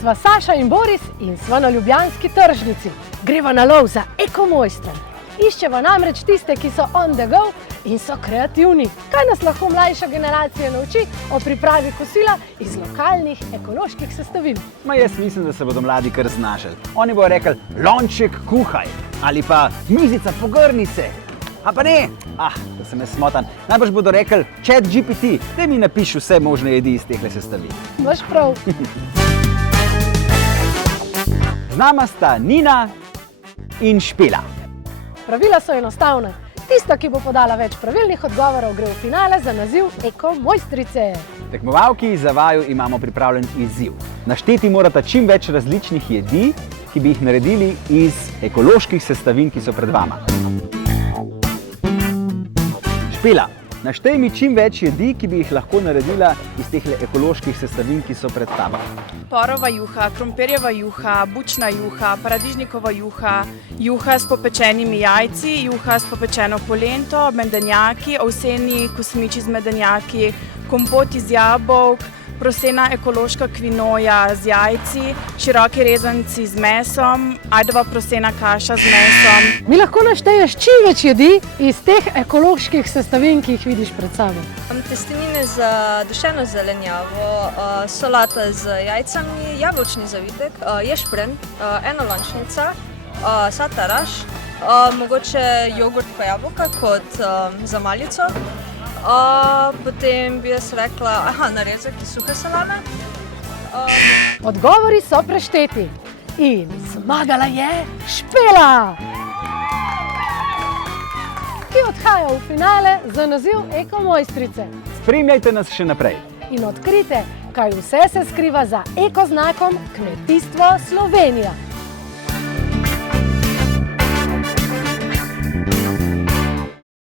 Sva Saša in Boris in sva na ljubljanski tržnici. Greva na lov za ekomojstra. Iščeva namreč tiste, ki so on the go in so kreativni. Kaj nas lahko mlajša generacija nauči o pripravi kosila iz lokalnih ekoloških sestavin? Jaz mislim, da se bodo mladi kar znašali. Oni bodo rekli, lonček kuhaj ali pa mizica pogrni se. A pa ne, da sem jaz smotan. Najbrž bodo rekli, ChatGPT, daj mi napiši vse možne jedi iz tehle sestavin. Imaš prav. Z nama sta Nina in Špela. Pravila so enostavna. Tista, ki bo podala več pravilnih odgovorov, gre v finale za naziv ekomojstrice. Tekmovalki za vaju imamo pripravljen izziv. Našteti morata čim več različnih jedi, ki bi jih naredili iz ekoloških sestavin, ki so pred vama. Špela, naštej mi čim več jedi, ki bi jih lahko naredila iz teh ekoloških sestavin, ki so pred tabo. Porova juha, krompirjeva juha, bučna juha, paradižnikova juha, juha s popečenimi jajci, juha s popečeno polento, medenjaki, ovseni kosmiči z medenjaki, kompot iz jabolk, prosena ekološka kvinoja z jajci, široki rezanci z mesom, ajdova prosena kaša z mesom. Mi lahko našteješ čim več jedi iz teh ekoloških sestavin, ki jih vidiš pred sabo. Testenine z dušeno zelenjavo, solata z jajcami, jabolčni zavitek, ješprenj, enolončnica, sataraš, mogoče jogurt pa jabolka kot za malico. Potem bi jaz rekla, narezek iz suhe salame. Odgovori so prešteti in zmagala je Špela, ki odhaja v finale za naziv ekomojstrice. Spremljajte nas še naprej. In odkrite, kaj vse se skriva za ekoznakom Kmetijstvo Slovenija.